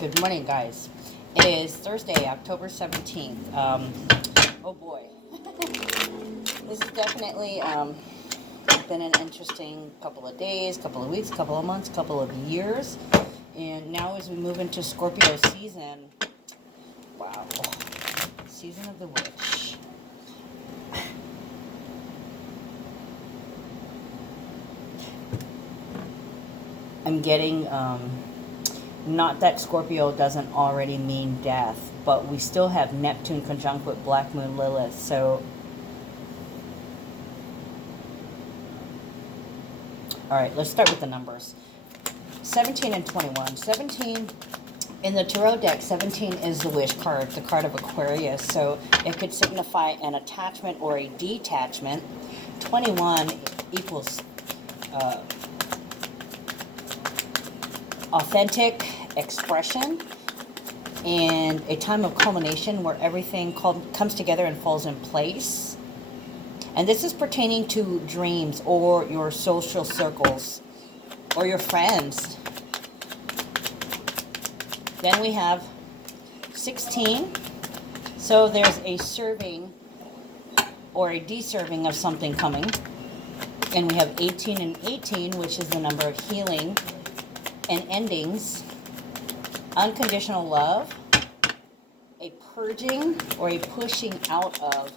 Good morning, guys. It is Thursday, October 17th. Oh boy. This has definitely been an interesting couple of days, couple of weeks, couple of months, couple of years. And now as we move into Scorpio season, wow, season of the witch. I'm getting, not that Scorpio doesn't already mean death, but we still have Neptune conjunct with Black Moon Lilith. So, all right, let's start with the numbers. 17 and 21. 17, in the Tarot deck, 17 is the wish card, the card of Aquarius. So it could signify an attachment or a detachment. 21 equals authentic expression and a time of culmination where everything comes together and falls in place. And this is pertaining to dreams or your social circles or your friends. Then we have 16. So there's a serving or a deserving of something coming. And we have 18 and 18, which is the number of healing and endings, unconditional love, a purging or a pushing out of,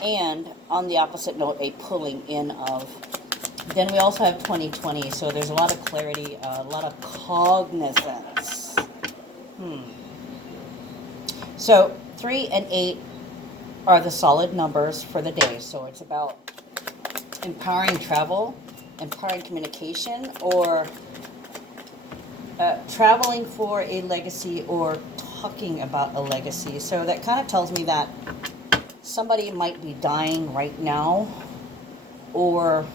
and on the opposite note, a pulling in of. Then we also have 2020, so there's a lot of clarity, a lot of cognizance. So 3 and 8 are the solid numbers for the day, so it's about empowering travel, empowering communication, or traveling for a legacy or talking about a legacy. So that kind of tells me that somebody might be dying right now, or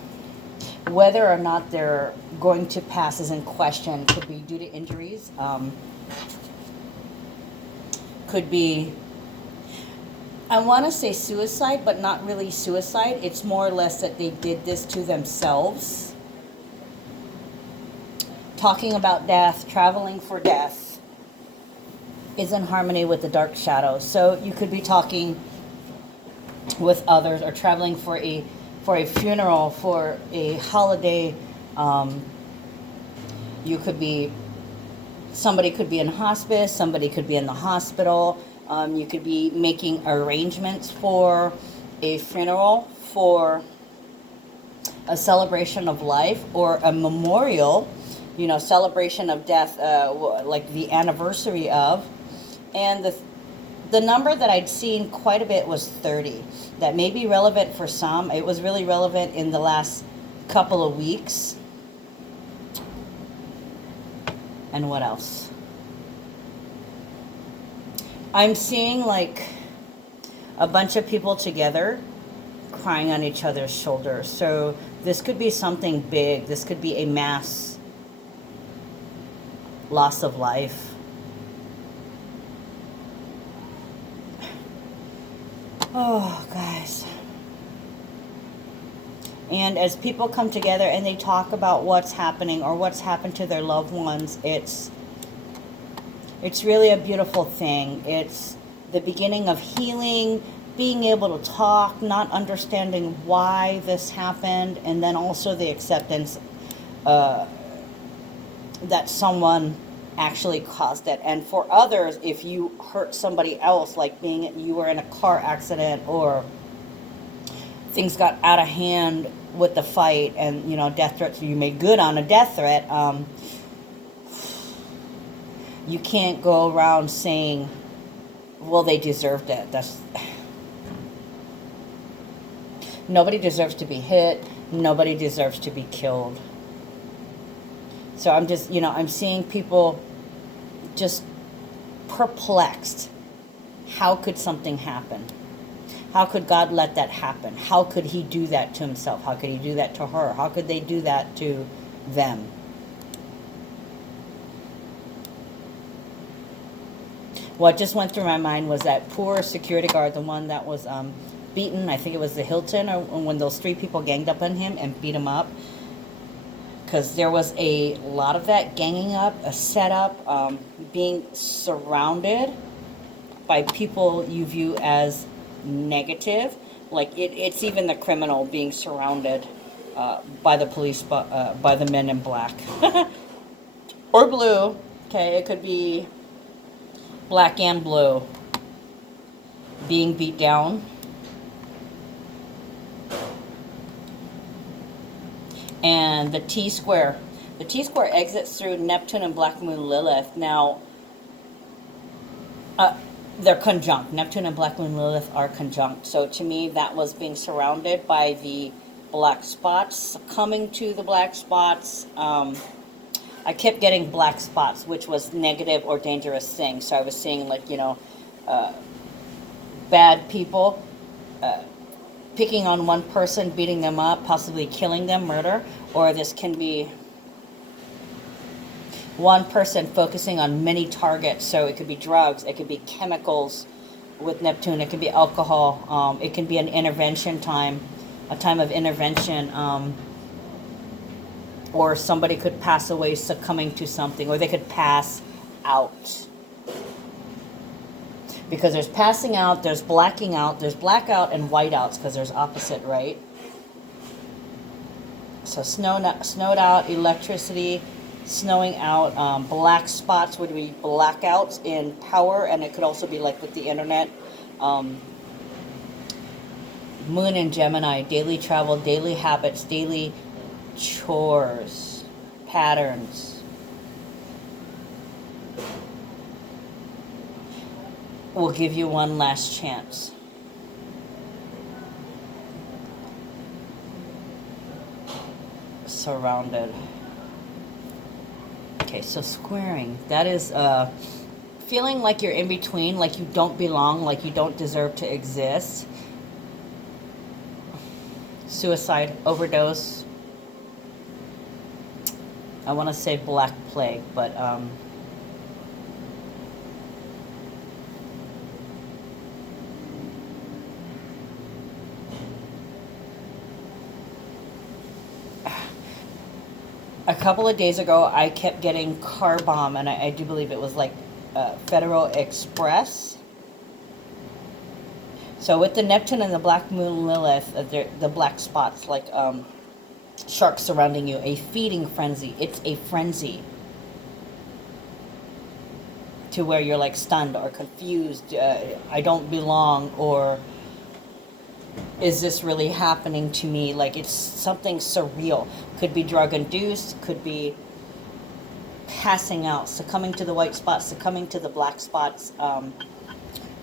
whether or not they're going to pass is in question. Could be due to injuries, could be, I want to say suicide, but not really suicide. It's more or less that they did this to themselves. Talking about death, traveling for death, is in harmony with the dark shadows. So you could be talking with others or traveling for a funeral, for a holiday. You could be, somebody could be in hospice, somebody could be in the hospital. You could be making arrangements for a funeral, for a celebration of life, or a memorial, celebration of death, like the anniversary of. And the number that I'd seen quite a bit was 30. That may be relevant for some. It was really relevant in the last couple of weeks. And what else? I'm seeing like a bunch of people together crying on each other's shoulders. So this could be something big. This could be a mass loss of life. Oh, guys. And as people come together and they talk about what's happening or what's happened to their loved ones, it's really a beautiful thing. It's the beginning of healing, being able to talk, not understanding why this happened, and then also the acceptance that someone actually caused it. And for others, if you hurt somebody else, like you were in a car accident or things got out of hand with the fight and, death threats, you made good on a death threat, you can't go around saying, well, they deserved it. Nobody deserves to be hit. Nobody deserves to be killed. So I'm just, I'm seeing people just perplexed. How could something happen? How could God let that happen? How could he do that to himself? How could he do that to her? How could they do that to them? What just went through my mind was that poor security guard, the one that was beaten, I think it was the Hilton, or when those 3 people ganged up on him and beat him up. because there was a lot of that ganging up, a setup, being surrounded by people you view as negative. Like it's even the criminal being surrounded by the police, by the men in black. Or blue. Okay, it could be black and blue. Being beat down. And the T-square. The T-square exits through Neptune and Black Moon Lilith. Now, they're conjunct. Neptune and Black Moon Lilith are conjunct. So to me, that was being surrounded by the black spots, succumbing to the black spots. I kept getting black spots, which was negative or dangerous things. So I was seeing, like, you know, bad people picking on one person, beating them up, possibly killing them, murder. Or this can be one person focusing on many targets. So it could be drugs, it could be chemicals with Neptune, it could be alcohol, it can be an intervention time, a time of intervention, or somebody could pass away succumbing to something, or they could pass out. Because there's passing out, there's blacking out, there's blackout and whiteouts, because there's opposite, right? So snowed out, electricity, snowing out, black spots would be blackouts in power, and it could also be like with the internet. Moon in Gemini, daily travel, daily habits, daily chores, patterns. We'll give you one last chance. Surrounded. Okay, so squaring. That is feeling like you're in between, like you don't belong, like you don't deserve to exist. Suicide, overdose. I want to say black plague, but a couple of days ago, I kept getting car bomb, and I do believe it was like Federal Express. So with the Neptune and the Black Moon Lilith, the black spots, like sharks surrounding you, a feeding frenzy. It's a frenzy to where you're like stunned or confused. I don't belong, or is this really happening to me? Like it's something surreal. Could be drug induced, could be passing out, succumbing to the white spots, succumbing to the black spots.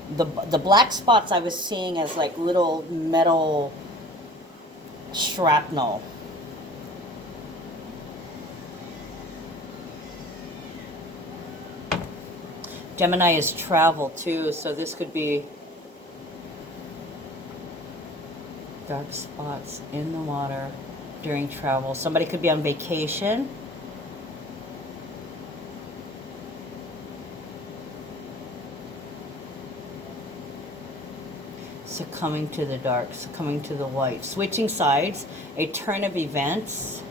The black spots I was seeing as like little metal shrapnel. Gemini is travel too, so this could be dark spots in the water during travel. Somebody could be on vacation. Succumbing to the dark, succumbing to the white. Switching sides, a turn of events.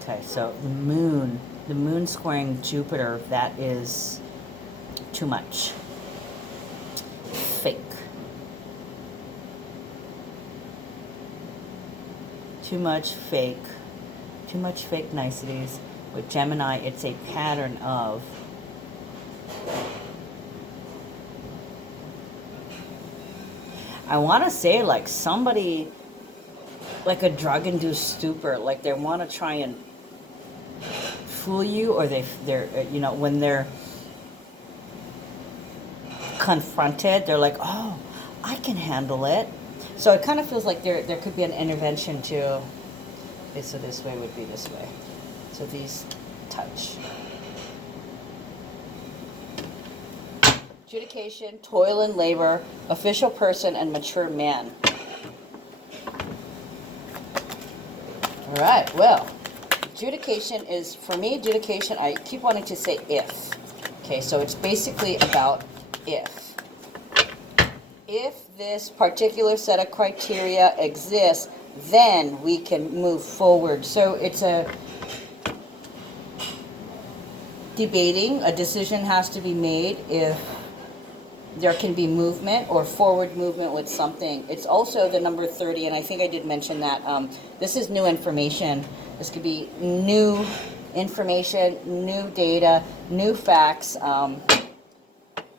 Okay, so the moon squaring Jupiter, that is too much. Fake. Too much fake. Too much fake niceties. With Gemini, it's a pattern of I want to say like somebody, like a drug-induced stupor, like they want to try and fool you, or they're you know, when they're confronted, they're like, oh, I can handle it. So it kind of feels like there could be an intervention too. Okay, so this way would be this way. So these touch. Adjudication, toil and labor, official person, and mature man. All right, well, adjudication is, for me, adjudication, I keep wanting to say if. Okay, so it's basically about if. if this particular set of criteria exists, then we can move forward. So it's a debating, a decision has to be made if there can be movement or forward movement with something. It's also the number 30, and I think I did mention that. This is new information. This could be new information, new data, new facts, a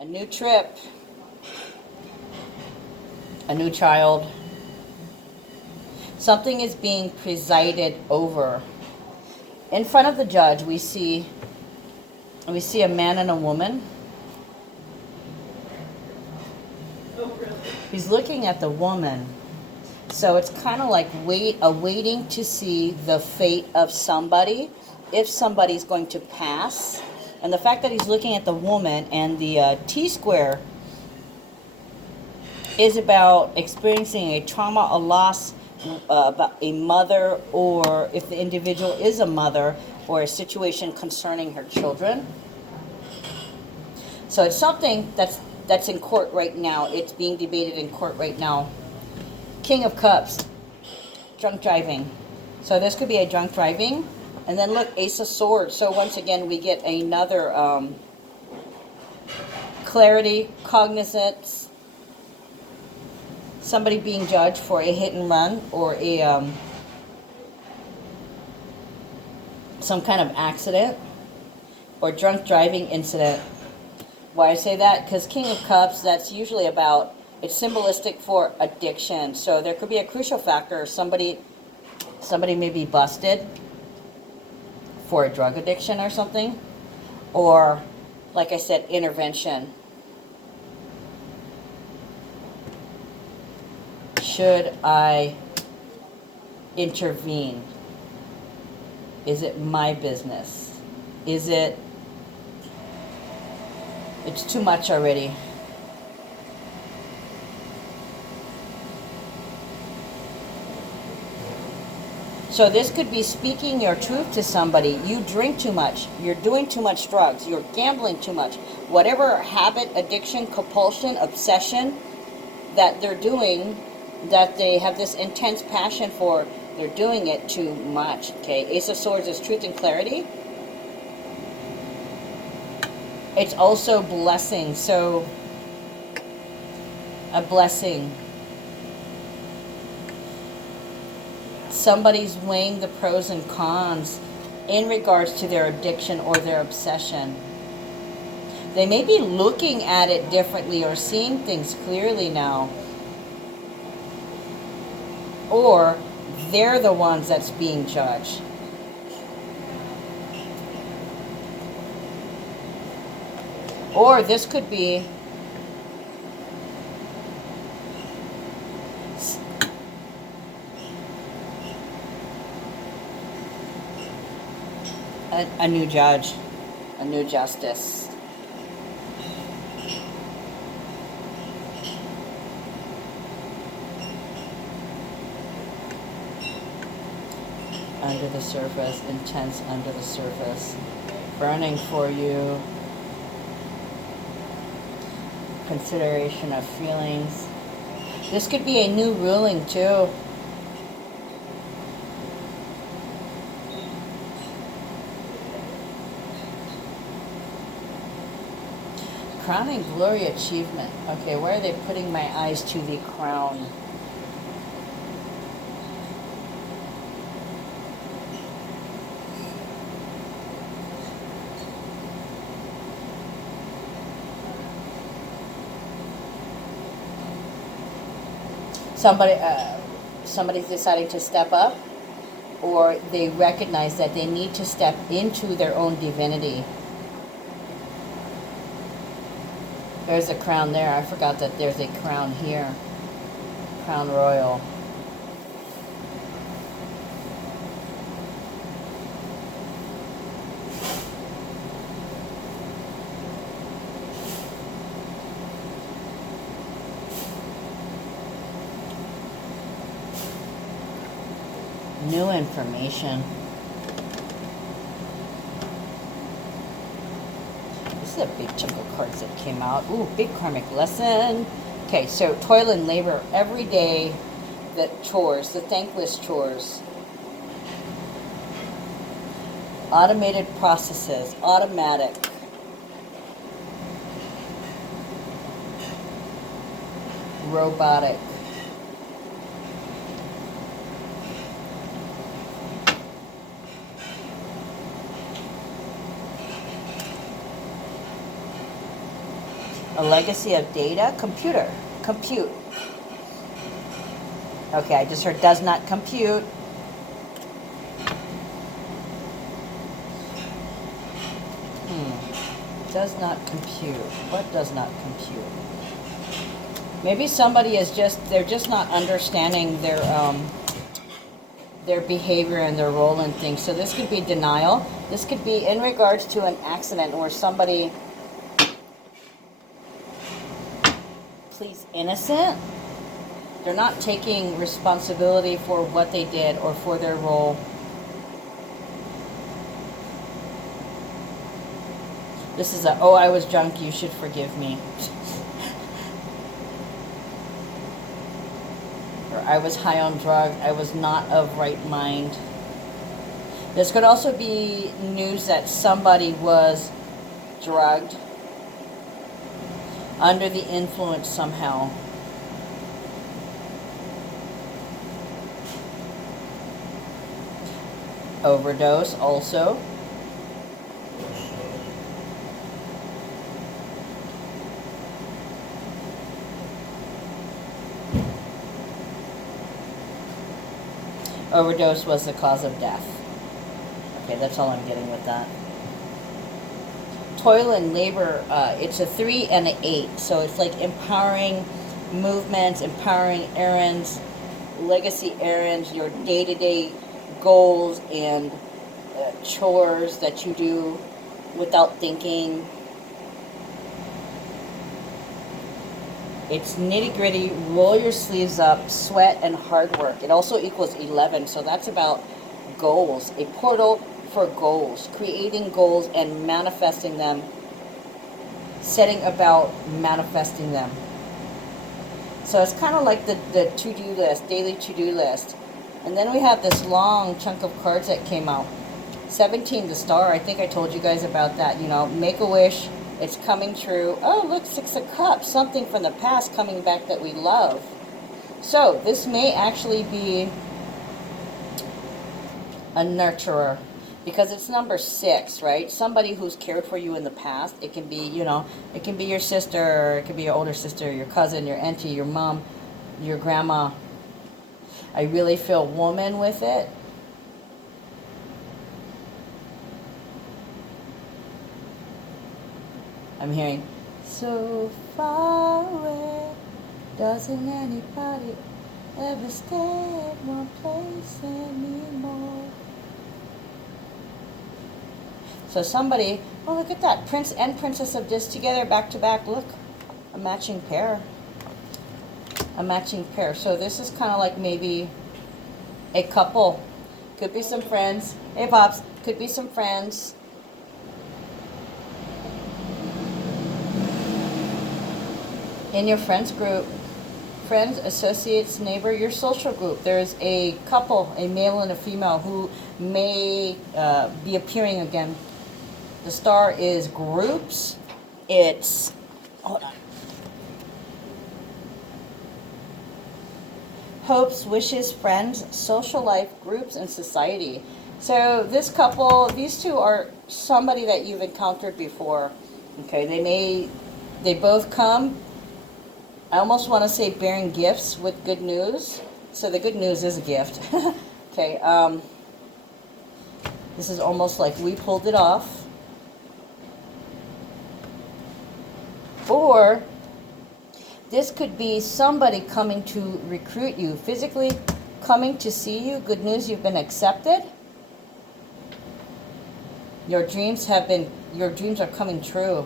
new trip, a new child. Something is being presided over. In front of the judge, we see a man and a woman. He's looking at the woman. So it's kind of like waiting to see the fate of somebody, if somebody's going to pass. And the fact that he's looking at the woman, and the T-square is about experiencing a trauma, a loss, about a mother, or if the individual is a mother, or a situation concerning her children. So it's something that's in court right now. It's being debated in court right now. King of Cups, drunk driving. So this could be a drunk driving. And then look, Ace of Swords. So once again, we get another clarity, cognizance, somebody being judged for a hit and run, or a some kind of accident or drunk driving incident. Why I say that? Because King of Cups, that's usually about, it's symbolistic for addiction. So there could be a crucial factor. Somebody may be busted for a drug addiction or something. Or, like I said, intervention. Should I intervene? Is it my business? Is it... It's too much already. So this could be speaking your truth to somebody. You drink too much. You're doing too much drugs. You're gambling too much. Whatever habit, addiction, compulsion, obsession that they're doing, that they have this intense passion for, they're doing it too much. Okay, Ace of Swords is truth and clarity. It's also blessing. So a blessing. Somebody's weighing the pros and cons in regards to their addiction or their obsession. They may be looking at it differently or seeing things clearly now. Or they're the ones that's being judged. Or this could be a new judge, a new justice. Under the surface, intense under the surface, burning for you. Consideration of feelings. This could be a new ruling too. Crowning glory achievement. Okay, where are they putting my eyes to the crown? Somebody's deciding to step up, or they recognize that they need to step into their own divinity. There's a crown there. I forgot that there's a crown here. Crown Royal. New information. This is a big chunk of cards that came out. Ooh, big karmic lesson. Okay, so toil and labor every day, the chores, the thankless chores. Automated processes, automatic. Robotic. A legacy of data, computer, compute. Okay, I just heard does not compute. Does not compute. What does not compute? Maybe somebody is they're just not understanding their behavior and their role in things. So this could be denial. This could be in regards to an accident where somebody pleads innocent. They're not taking responsibility for what they did or for their role. This is oh, I was drunk, you should forgive me. Or I was high on drugs, I was not of right mind. This could also be news that somebody was drugged, under the influence somehow. Overdose also. Overdose was the cause of death. Okay, that's all I'm getting with that. Toil and labor, it's a 3 and an 8. So it's like empowering movements, empowering errands, legacy errands, your day-to-day goals and chores that you do without thinking. It's nitty-gritty, roll your sleeves up, sweat, and hard work. It also equals 11, so that's about goals. A portal for goals, creating goals and manifesting them, setting about manifesting them. So it's kind of like the to-do list, daily to-do list. And then we have this long chunk of cards that came out. 17, the star. I think I told you guys about that. You know, make a wish. It's coming true. Oh, look, 6 of Cups. Something from the past coming back that we love. So this may actually be a nurturer, because it's number 6, right? Somebody who's cared for you in the past. It can be, you know, it can be your sister, it can be your older sister, your cousin, your auntie, your mom, your grandma. I really feel woman with it. I'm hearing, so far away, doesn't anybody ever stay at one place anymore? So somebody, oh, look at that, Prince and Princess of Dis together, back to back. Look, a matching pair. A matching pair. So this is kind of like maybe a couple. Could be some friends. Hey, Pops. Could be some friends. In your friends group, friends, associates, neighbor, your social group, there's a couple, a male and a female, who may be appearing again. The star is groups. It's, hold on. Hopes, wishes, friends, social life, groups, and society. So this couple, these two are somebody that you've encountered before. Okay, they both come, I almost want to say bearing gifts with good news. So the good news is a gift. Okay, this is almost like we pulled it off. Or this could be somebody coming to recruit you, physically coming to see you. Good news, you've been accepted. Your dreams are coming true.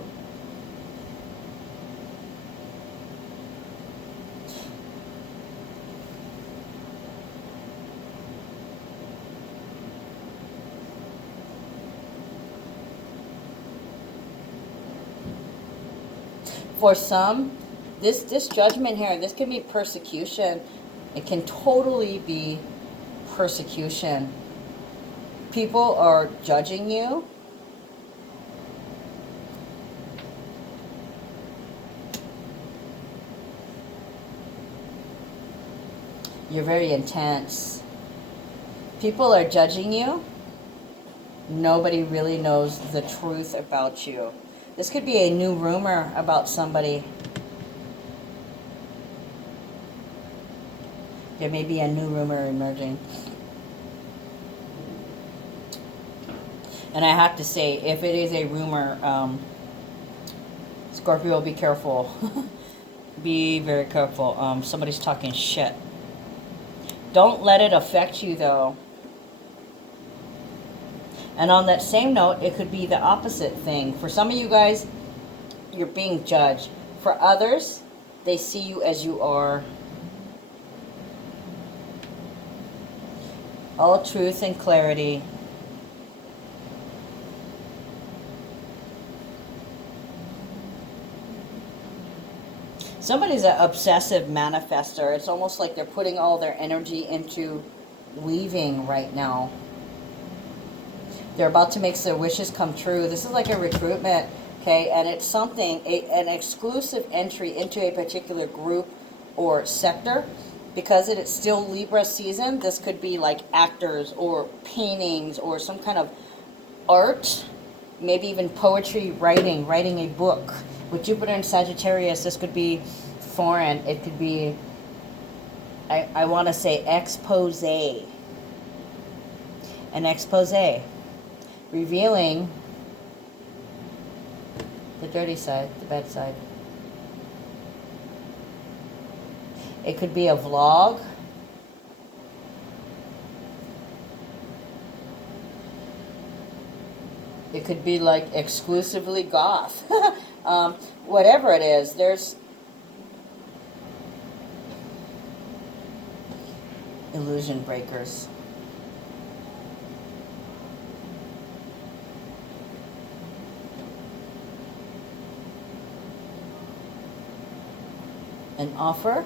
For some, This judgment here, this can be persecution. It can totally be persecution. People are judging you. You're very intense. People are judging you. Nobody really knows the truth about you. This could be a new rumor about somebody. There may be a new rumor emerging. And I have to say, if it is a rumor, Scorpio, be careful. Be very careful. Somebody's talking shit. Don't let it affect you, though. And on that same note, it could be the opposite thing. For some of you guys, you're being judged. For others, they see you as you are. All truth and clarity. Somebody's an obsessive manifester. It's almost like they're putting all their energy into weaving right now. They're about to make their wishes come true. This is like a recruitment, okay? And it's something, an exclusive entry into a particular group or sector. Because it's still Libra season, this could be like actors or paintings or some kind of art. Maybe even poetry, writing a book. With Jupiter and Sagittarius, this could be foreign. It could be, I want to say, expose. An expose. Revealing the dirty side, the bad side. It could be a vlog. It could be like exclusively goth. Whatever it is, there's illusion breakers. An offer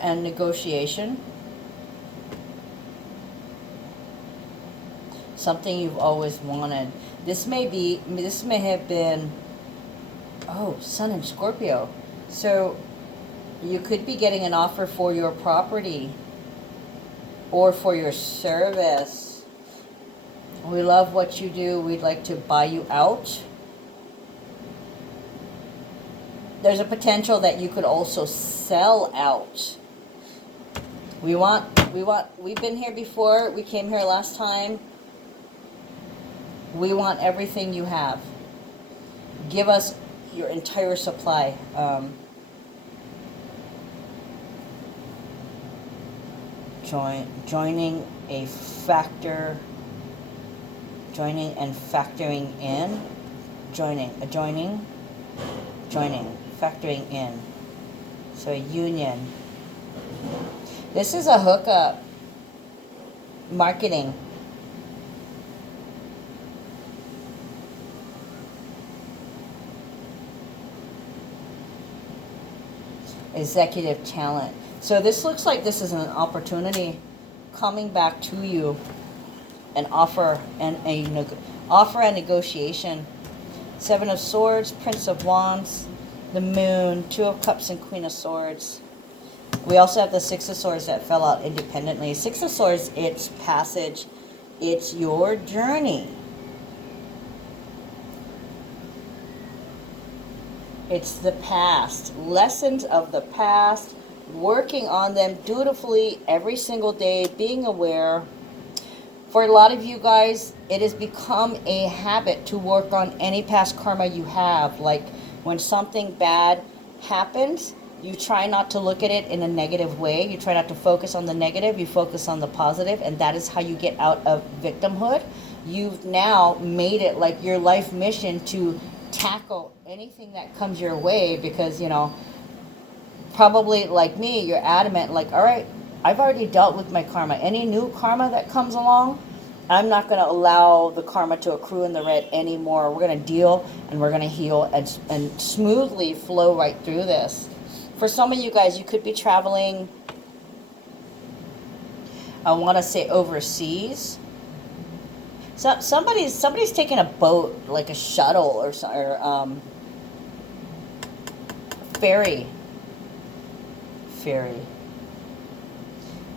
and negotiation. Something you've always wanted. This may have been, oh, Sun in Scorpio. So you could be getting an offer for your property or for your service. We love what you do. We'd like to buy you out. There's a potential that you could also sell out. We've been here before. We came here last time. We want everything you have. Give us your entire supply. Joining a factor. Joining and factoring in. Joining, factoring in. So a union. This is a hookup. Marketing. Executive talent. So this looks like this is an opportunity coming back to you. An offer and offer and negotiation. Seven of Swords, Prince of Wands, the Moon, Two of Cups, and Queen of Swords. We also have the Six of Swords that fell out independently. Six of Swords, it's passage. It's your journey. It's the past. Lessons of the past. Working on them dutifully every single day. Being aware. For a lot of you guys, it has become a habit to work on any past karma you have. Like when something bad happens, you try not to look at it in a negative way. You try not to focus on the negative. You focus on the positive, and that is how you get out of victimhood. You've now made it like your life mission to tackle anything that comes your way because, you know, probably like me, you're adamant, like, all right, I've already dealt with my karma. Any new karma that comes along, I'm not going to allow the karma to accrue in the red anymore. We're going to deal and we're going to heal and smoothly flow right through this. For some of you guys, you could be traveling, I want to say overseas. So somebody's taking a boat, like a shuttle or ferry. Ferry.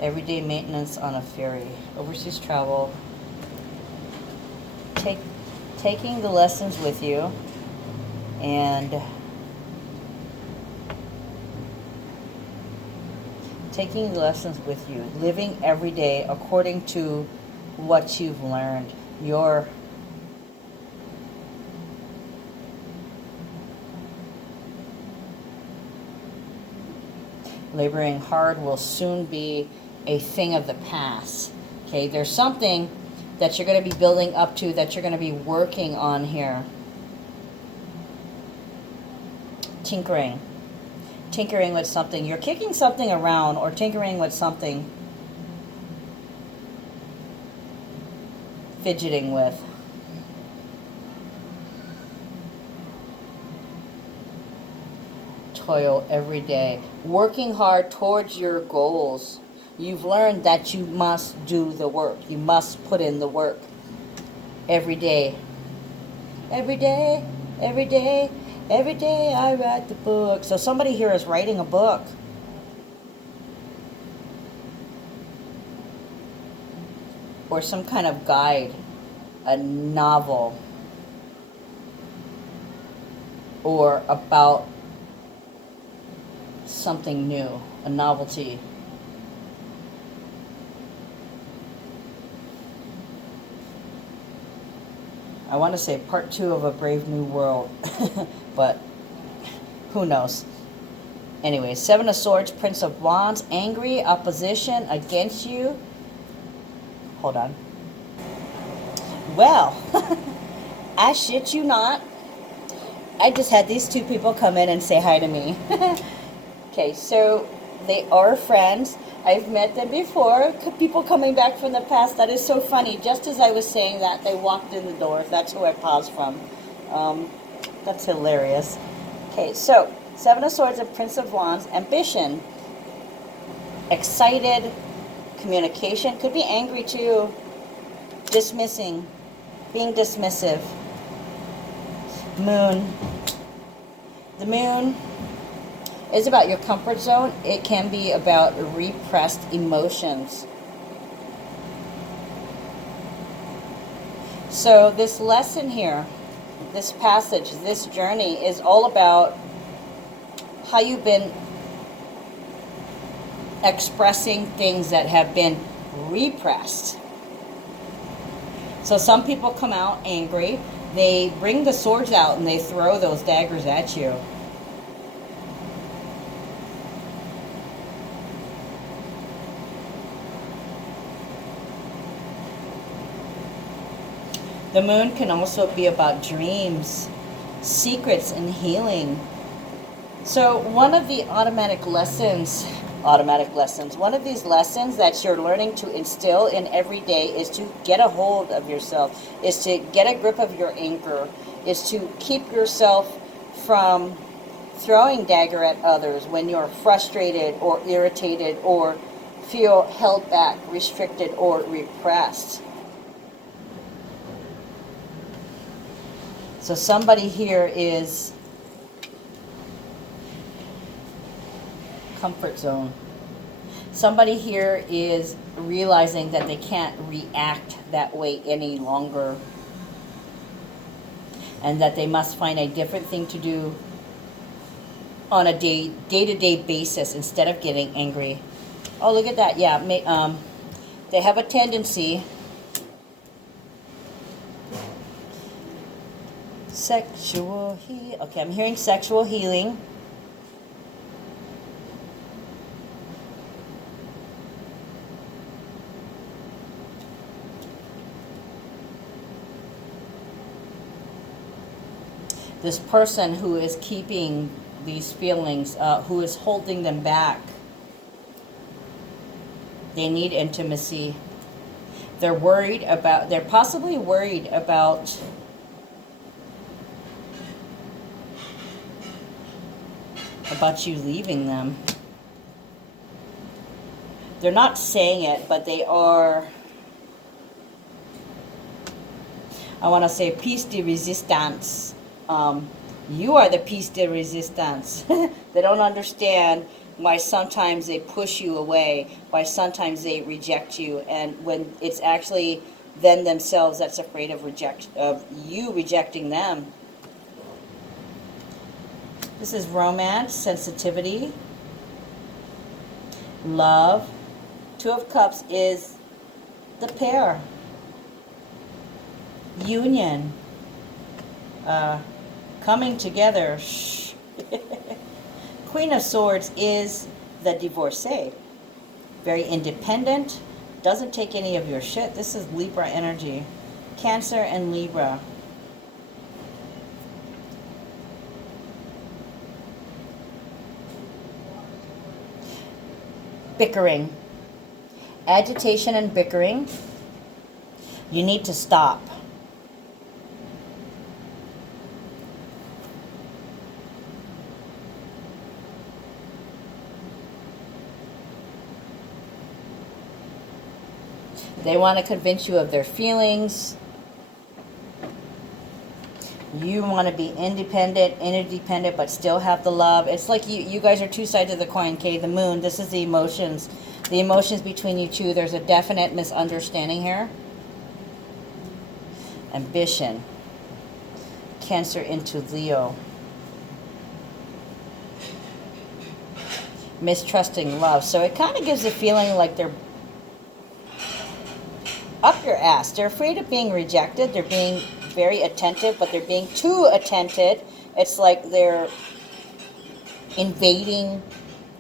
Everyday maintenance on a ferry. Overseas travel. Taking the lessons with you, and taking the lessons with you, living every day according to what you've learned. Your laboring hard will soon be a thing of the past. Okay, there's something that you're going to be building up to, that you're going to be working on here. Tinkering with something. You're kicking something around or tinkering with something. Fidgeting with. Toil every day. Working hard towards your goals. You've learned that you must do the work. You must put in the work. Every day. Every day. Every day. Every day I write the book. So somebody here is writing a book. Or some kind of guide. A novel. Or about something new. A novelty. I want to say part 2 of A Brave New World, but who knows. Anyway, 7 of Swords, Prince of Wands, angry, opposition against you. Hold on. Well, I shit you not. I just had these 2 people come in and say hi to me. Okay, so they are friends. I've met them before. People coming back from the past. That is so funny. Just as I was saying that, they walked in the door. That's who I paused from. That's hilarious. Okay, so 7 of Swords and Prince of Wands. Ambition. Excited. Communication. Could be angry too. Dismissing. Being dismissive. Moon. The moon is about your comfort zone. It can be about repressed emotions. So this lesson here, this passage, this journey is all about how you've been expressing things that have been repressed. So some people come out angry. They bring the swords out and they throw those daggers at you. The moon can also be about dreams, secrets, and healing. So one of the automatic lessons, one of these lessons that you're learning to instill in every day is to get a hold of yourself, is to get a grip of your anchor, is to keep yourself from throwing dagger at others when you're frustrated or irritated or feel held back, restricted, or repressed. So somebody here is comfort zone. Somebody here is realizing that they can't react that way any longer, and that they must find a different thing to do on a day-to-day basis instead of getting angry. Oh, look at that. Yeah, they have a tendency. Okay, I'm hearing sexual healing. This person who is keeping these feelings, who is holding them back, they need intimacy. They're possibly worried about you leaving them. They're not saying it, but they are, I want to say, piece de resistance. You are the piece de resistance. They don't understand why sometimes they push you away, why sometimes they reject you, and when it's actually them themselves that's afraid of you rejecting them. This is romance, sensitivity, love. Two of Cups is the pair. Union. Coming together. Queen of Swords is the divorcee. Very independent. Doesn't take any of your shit. This is Libra energy. Cancer and Libra. Bickering. Agitation and bickering. You need to stop. They want to convince you of their feelings. You want to be independent, interdependent, but still have the love. It's like you guys are two sides of the coin, okay? The moon, this is the emotions. The emotions between you two. There's a definite misunderstanding here. Ambition. Cancer into Leo. Mistrusting love. So it kind of gives a feeling like they're up your ass. They're afraid of being rejected. They're being very attentive, but they're being too attentive. It's like they're invading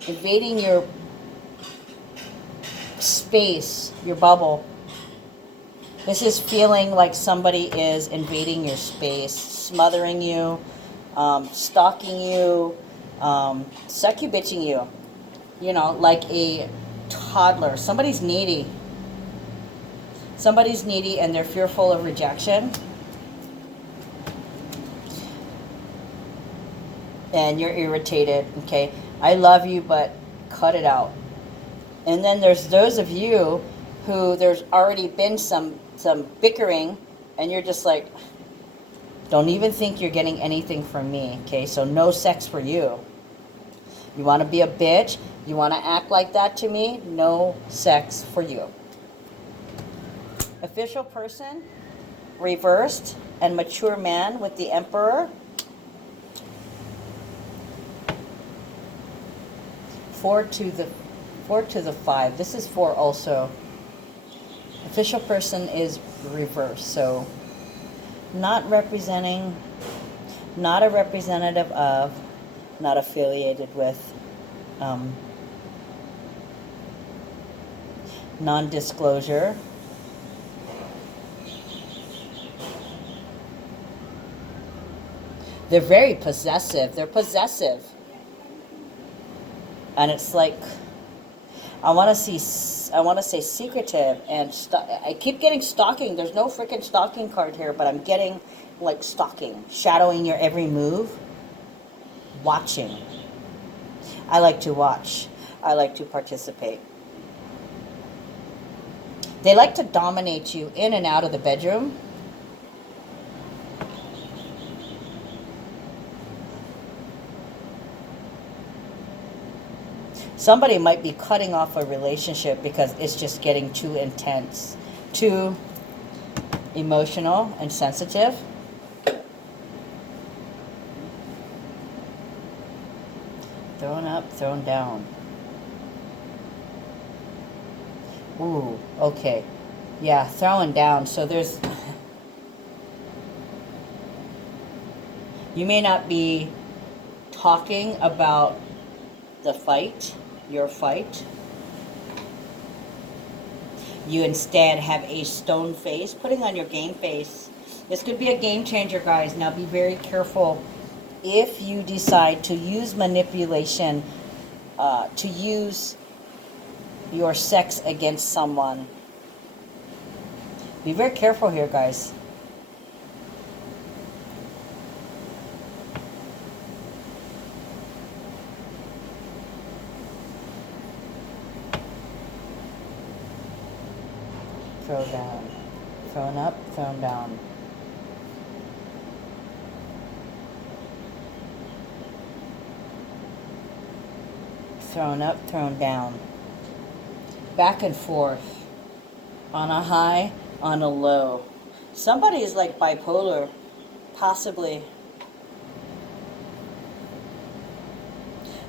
your space, your bubble. This is feeling like somebody is invading your space, smothering you, stalking you, succubitching you. You know, like a toddler. Somebody's needy. Somebody's needy and they're fearful of rejection. And you're irritated, okay? I love you, but cut it out. And then there's those of you who there's already been some bickering, and you're just like, don't even think you're getting anything from me, okay? So no sex for you. You want to be a bitch? You want to act like that to me? No sex for you. Official person, reversed, and mature man with the Emperor. 4 to the 5. This is 4 also. Official person is reversed, so not representing, not a representative of, not affiliated with, non-disclosure. They're very possessive. They're possessive. And it's like, I want to say secretive, and I keep getting stalking. There's no freaking stalking card here, but I'm getting like stalking, shadowing your every move, watching. I like to watch. I like to participate. They like to dominate you in and out of the bedroom. Somebody might be cutting off a relationship because it's just getting too intense, too emotional and sensitive. Thrown up, thrown down. Ooh, okay. Yeah, throwing down. So there's... You may not be talking about the fight, your fight. You instead have a stone face, putting on your game face. This could be a game changer, guys. Now be very careful if you decide to use manipulation, to use your sex against someone. Be very careful here, guys. Throw down. Thrown up, thrown down. Thrown up, thrown down. Back and forth. On a high, on a low. Somebody is like bipolar, possibly.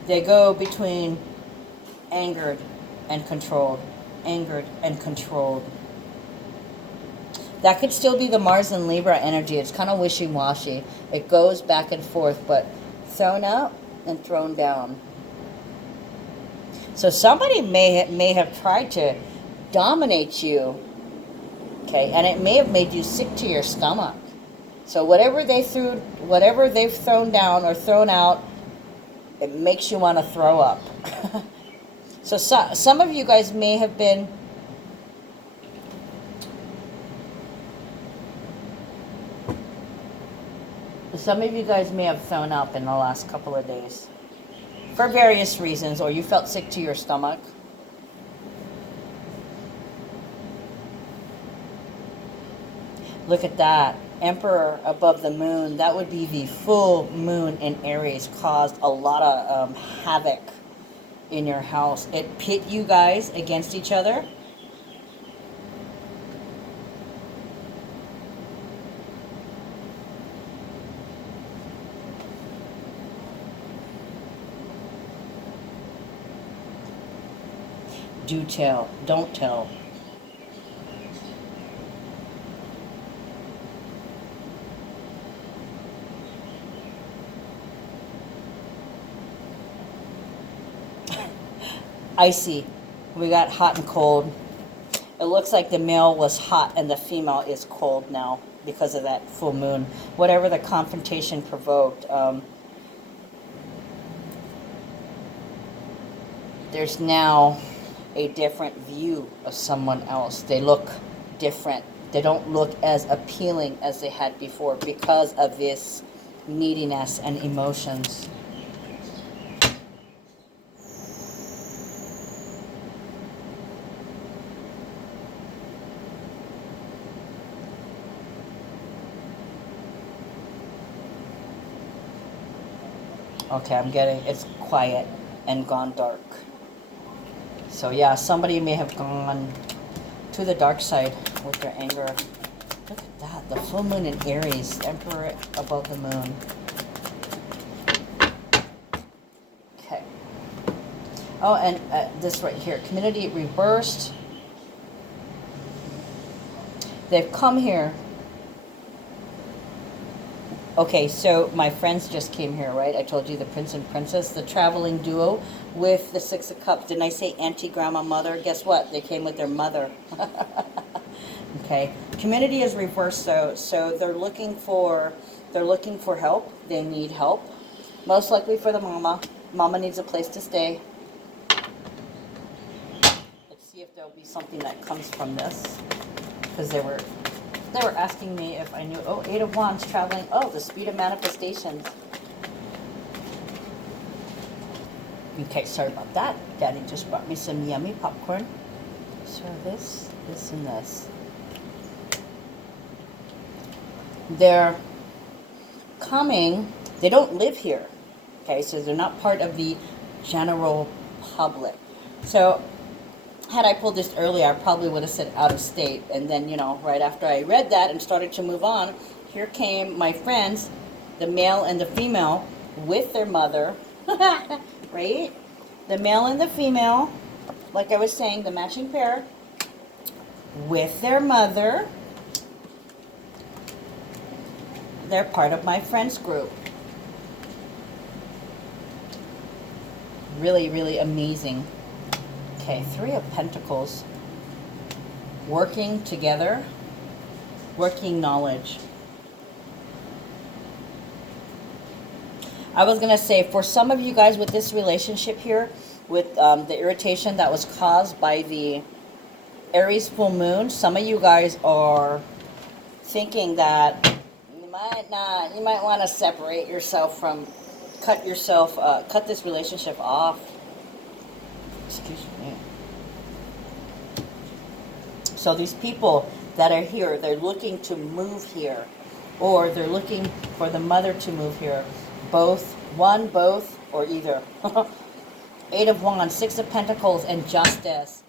They go between angered and controlled. Angered and controlled. That could still be the Mars and Libra energy. It's kind of wishy-washy. It goes back and forth, but thrown up and thrown down. So somebody may have tried to dominate you, okay, and it may have made you sick to your stomach. So whatever they've thrown down or thrown out, it makes you want to throw up. So some of you guys may have been thrown up in the last couple of days for various reasons, or you felt sick to your stomach. Look at that. Emperor above the moon. That would be the full moon in Aries. Caused a lot of havoc in your house. It pit you guys against each other. Do tell, don't tell. Icy. We got hot and cold. It looks like the male was hot and the female is cold now because of that full moon. Whatever the confrontation provoked. There's now a different view of someone else. They look different. They don't look as appealing as they had before because of this neediness and emotions. Okay, I'm getting, it's quiet and gone dark. So yeah, somebody may have gone to the dark side with their anger. Look at that, the full moon in Aries, Emperor above the moon. Okay. Oh, and this right here, community reversed. They've come here. Okay, so my friends just came here, right? I told you the Prince and Princess, the traveling duo with the Six of Cups. Didn't I say auntie, grandma, mother? Guess what? They came with their mother. Okay, community is reversed, so they're looking for help. They need help, most likely for the mama. Mama needs a place to stay. Let's see if there'll be something that comes from this, because they were asking me if I knew. Oh, Eight of Wands, traveling. Oh, the speed of manifestations. Okay, sorry about that. Daddy just brought me some yummy popcorn. So this, and this. They're coming. They don't live here. Okay, so they're not part of the general public. So had I pulled this earlier, I probably would have said out of state. And then, you know, right after I read that and started to move on, here came my friends, the male and the female, with their mother. Right? The male and the female, like I was saying, the matching pair, with their mother. They're part of my friends group. Really, really amazing. Okay, Three of Pentacles. Working together. Working knowledge. I was going to say, for some of you guys with this relationship here, with the irritation that was caused by the Aries full moon. Some of you guys are thinking that you might not, you might want to separate yourself from, cut this relationship off. Excuse me. So these people that are here, they're looking to move here, or they're looking for the mother to move here. Both, one, both, or either. Eight of Wands, Six of Pentacles, and Justice.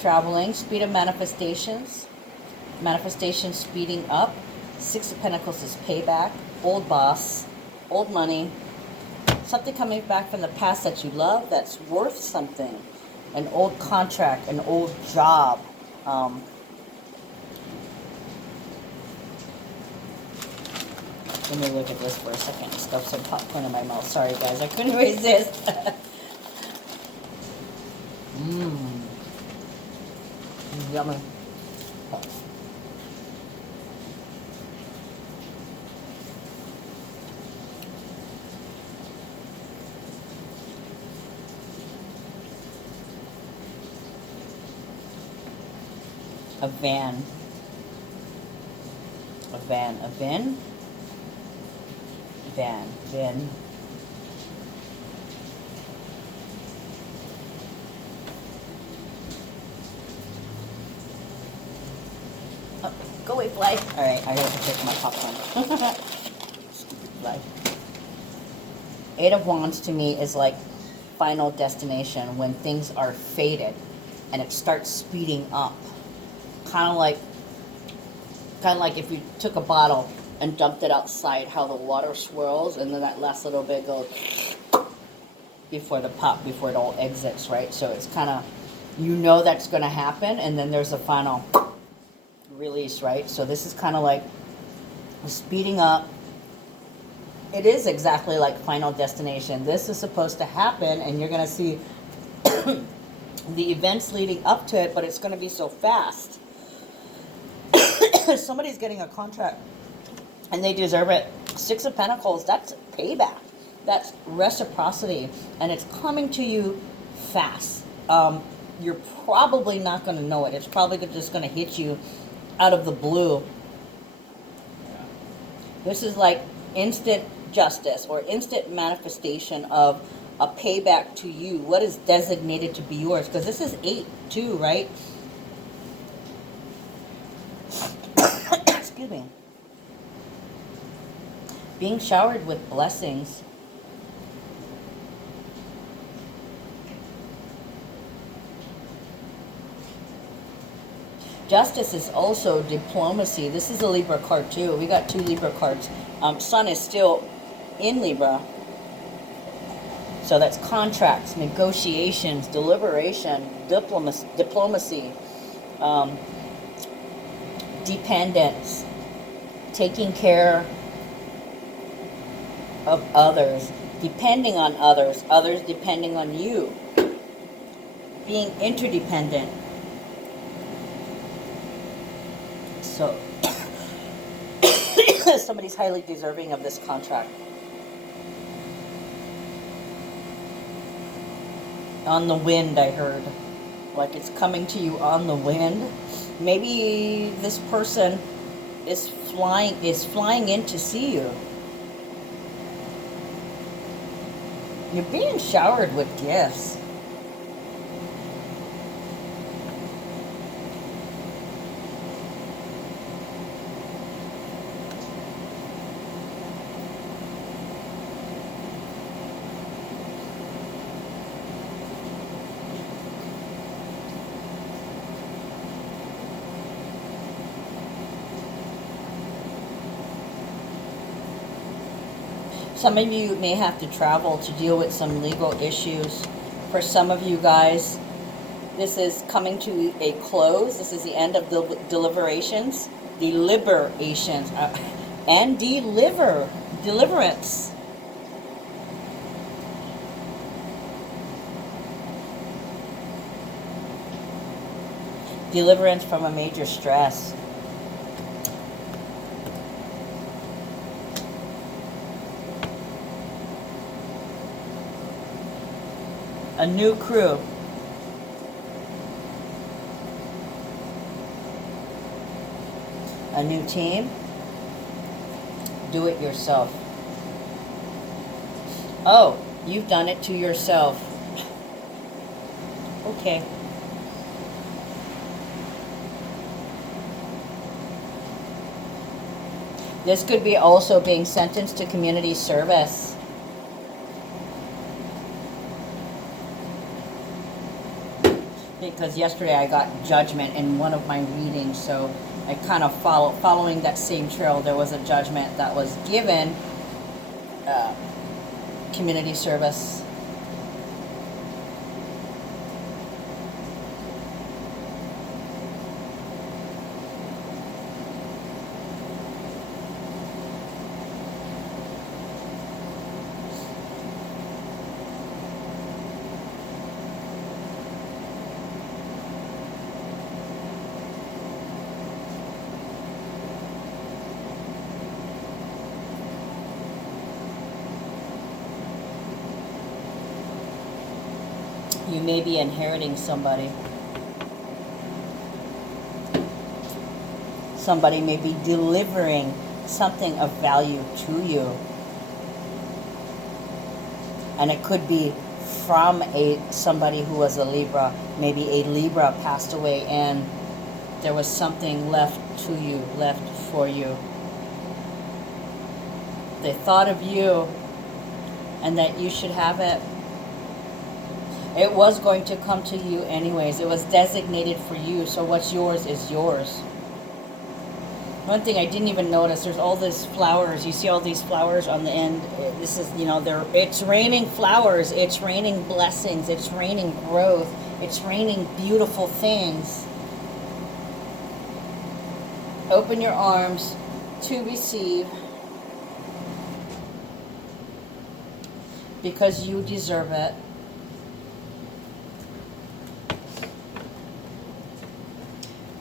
Traveling, speed of manifestations. Manifestations speeding up. Six of Pentacles is payback. Old boss. Old money. Something coming back from the past that you love that's worth something. An old contract, an old job. Let me look at this for a second. Stuff some popcorn in my mouth. Sorry, guys. I couldn't resist. Yummy. A van. A van. A van. Van. Van. Oh, go away, fly. Alright, I gotta take my popcorn. Stupid fly. Eight of Wands to me is like final destination, when things are faded and it starts speeding up. Kind of like if you took a bottle and dumped it outside, how the water swirls and then that last little bit goes before the pop, before it all exits, right? So it's kind of, you know that's going to happen, and then there's a final release, right? So this is kind of like speeding up. It is exactly like Final Destination. This is supposed to happen, and you're going to see the events leading up to it, but it's going to be so fast. Somebody's getting a contract and they deserve it. Six of Pentacles, that's payback. That's reciprocity, and it's coming to you fast. You're probably not going to know it. It's probably just going to hit you out of the blue. This is like instant justice or instant manifestation of a payback to you. What is designated to be yours? Because this is 8 too, right? Excuse me. Being showered with blessings. Justice is also diplomacy. This is a Libra card too. We got 2 Libra cards. Sun is still in Libra. So that's contracts, negotiations, deliberation, diplomacy, dependence, taking care of others, depending on others, others depending on you, being interdependent. So somebody's highly deserving of this contract. On the wind, I heard. Like it's coming to you on the wind. Maybe this person is flying in to see you. You're being showered with gifts. Some of you may have to travel to deal with some legal issues. For some of you guys, this is coming to a close. This is the end of the deliberations, and deliverance. Deliverance from a major stress. A new crew. A new team? Do it yourself. Oh, you've done it to yourself. Okay. This could be also being sentenced to community service. Because yesterday I got judgment in one of my readings, so I kind of following that same trail. There was a judgment that was given, community service. You may be inheriting somebody. Somebody may be delivering something of value to you. And it could be from somebody who was a Libra. Maybe a Libra passed away and there was something left to you, left for you. They thought of you and that you should have it. It was going to come to you anyways. It was designated for you. So what's yours is yours. One thing I didn't even notice, there's all these flowers. You see all these flowers on the end. This is, it's raining flowers. It's raining blessings. It's raining growth. It's raining beautiful things. Open your arms to receive. Because you deserve it.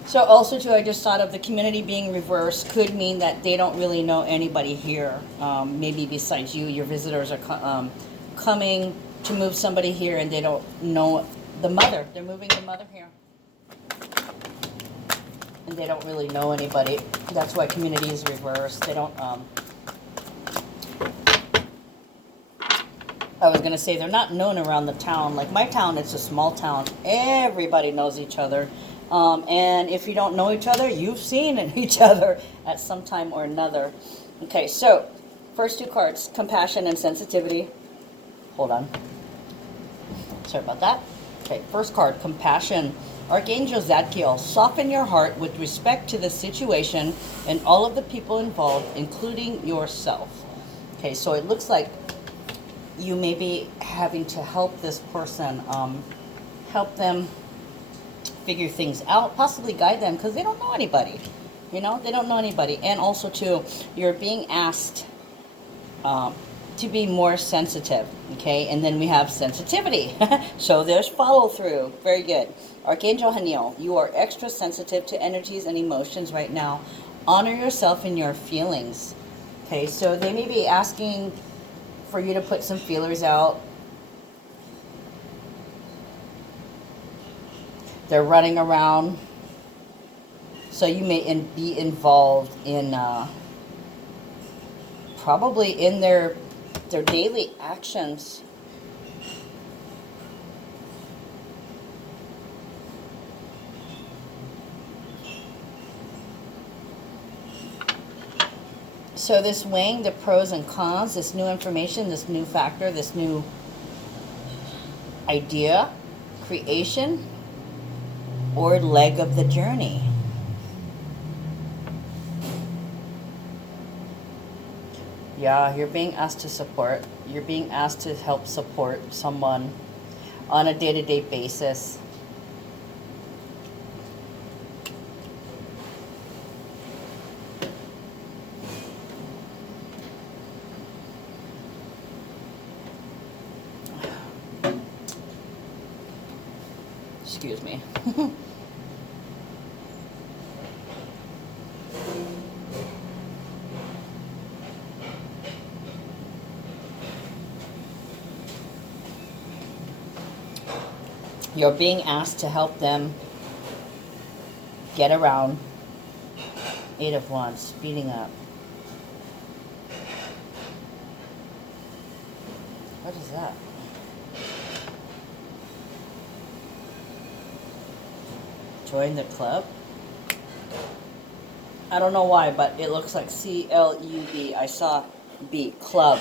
So also too, I just thought of the community being reversed could mean that they don't really know anybody here. Maybe besides you, your visitors are coming to move somebody here and they don't know the mother. They're moving the mother here. And they don't really know anybody. That's why community is reversed. They don't, I was going to say they're not known around the town. Like my town, it's a small town. Everybody knows each other. And if you don't know each other, you've seen each other at some time or another. Okay, so first two cards, compassion and sensitivity. Hold on. Sorry about that. Okay, first card, compassion. Archangel Zadkiel, soften your heart with respect to the situation and all of the people involved, including yourself. Okay, so it looks like you may be having to help this person, help them figure things out, possibly guide them, because they don't know anybody. They don't know anybody. And also too, you're being asked to be more sensitive. Okay, and then we have sensitivity. So there's follow through. Very good. Archangel Haniel, you are extra sensitive to energies and emotions right now. Honor yourself in your feelings. Okay, so they may be asking for you to put some feelers out. They're running around. So you may be involved in probably in their daily actions. So this weighing the pros and cons, this new information, this new factor, this new idea, creation, or leg of the journey. Yeah, you're being asked to support. You're being asked to help support someone on a day-to-day basis. Excuse me. You're being asked to help them get around Eight of Wands, speeding up. What is that? Join the club? I don't know why, but it looks like C-L-U-B. I saw B, club.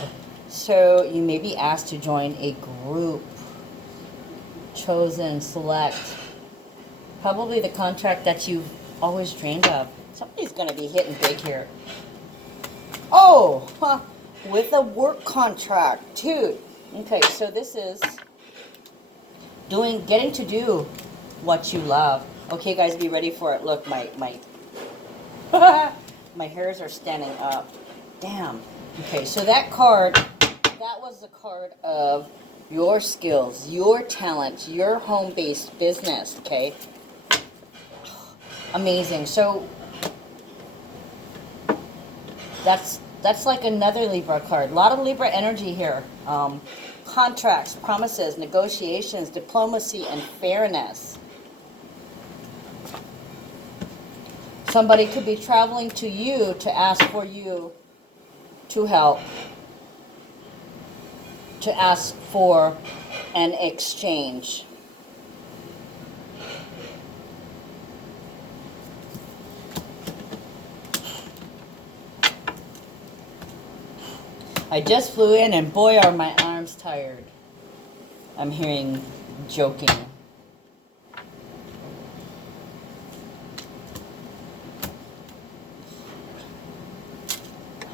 So you may be asked to join a group. Chosen, select. Probably the contract that you've always dreamed of. Somebody's going to be hitting big here. Oh, huh, with a work contract, too. Okay, so this is getting to do what you love. Okay, guys, be ready for it. Look, my my hairs are standing up. Damn. Okay, so that card, that was the card of your skills, your talents, your home-based business, okay? Amazing. So that's like another Libra card. A lot of Libra energy here. Contracts, promises, negotiations, diplomacy, and fairness. Somebody could be traveling to you to ask for you to help, to ask for an exchange. I just flew in and boy are my arms tired. I'm hearing joking.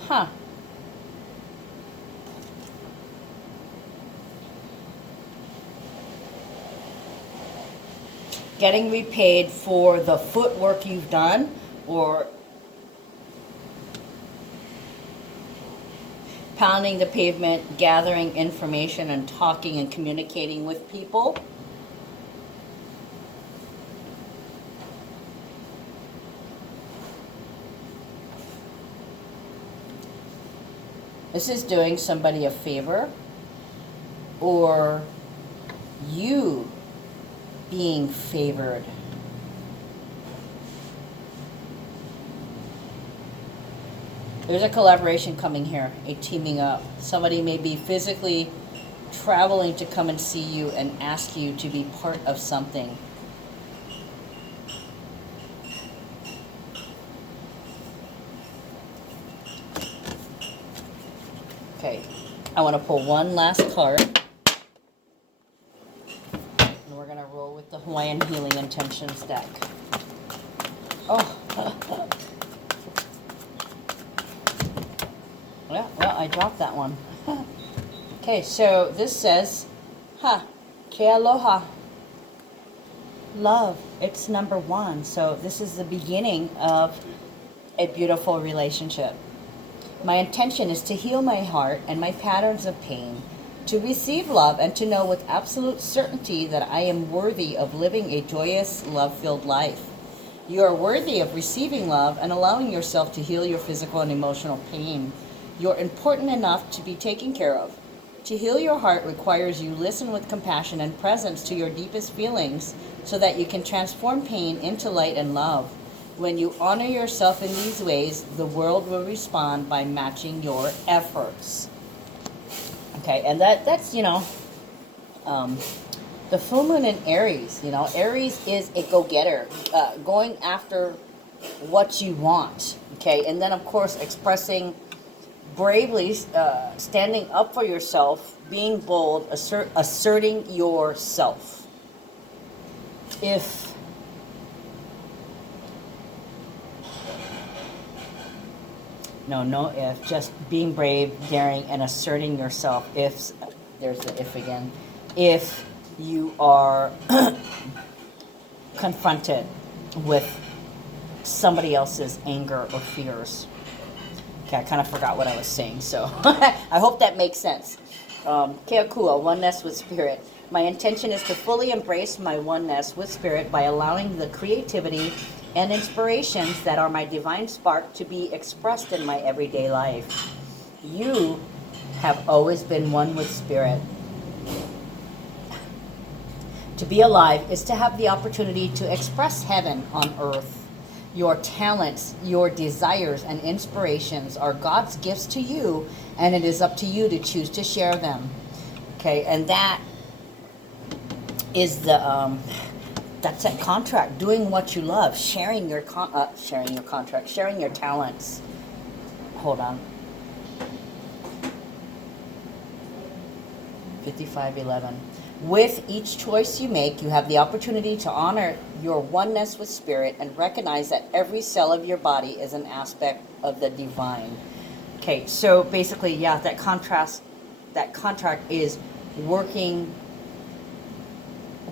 Huh. Getting repaid for the footwork you've done, or pounding the pavement, gathering information and talking and communicating with people. This is doing somebody a favor, or you being favored. There's a collaboration coming here, a teaming up. Somebody may be physically traveling to come and see you and ask you to be part of something. Okay, I want to pull one last card. And we're going to roll with the Hawaiian Healing Intentions deck. Oh. Well, I dropped that one. Okay, so this says, ke aloha. Love, it's number one. So this is the beginning of a beautiful relationship. My intention is to heal my heart and my patterns of pain, to receive love and to know with absolute certainty that I am worthy of living a joyous, love-filled life. You are worthy of receiving love and allowing yourself to heal your physical and emotional pain. You're important enough to be taken care of. To heal your heart requires you listen with compassion and presence to your deepest feelings so that you can transform pain into light and love. When you honor yourself in these ways, the world will respond by matching your efforts. Okay, and that's, the full moon in Aries. Aries is a go-getter, going after what you want. Okay, and then, of course, expressing bravely, standing up for yourself, being bold, asserting yourself. Just being brave, daring, and asserting yourself. If, there's the if again, if you are confronted with somebody else's anger or fears. Okay, I kind of forgot what I was saying, so I hope that makes sense. Keakua, oneness with spirit. My intention is to fully embrace my oneness with spirit by allowing the creativity and inspirations that are my divine spark to be expressed in my everyday life. You have always been one with spirit. To be alive is to have the opportunity to express heaven on earth. Your talents, your desires, and inspirations are God's gifts to you, and it is up to you to choose to share them. Okay, and that is the that's that contract. Doing what you love, sharing your contract, sharing your talents. Hold on. 55:11. With each choice you make, you have the opportunity to honor your oneness with Spirit and recognize that every cell of your body is an aspect of the divine. Okay, so basically, yeah, that contract is working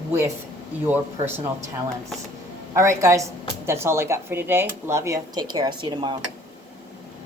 with your personal talents. All right, guys, that's all I got for today. Love you. Take care. I'll see you tomorrow.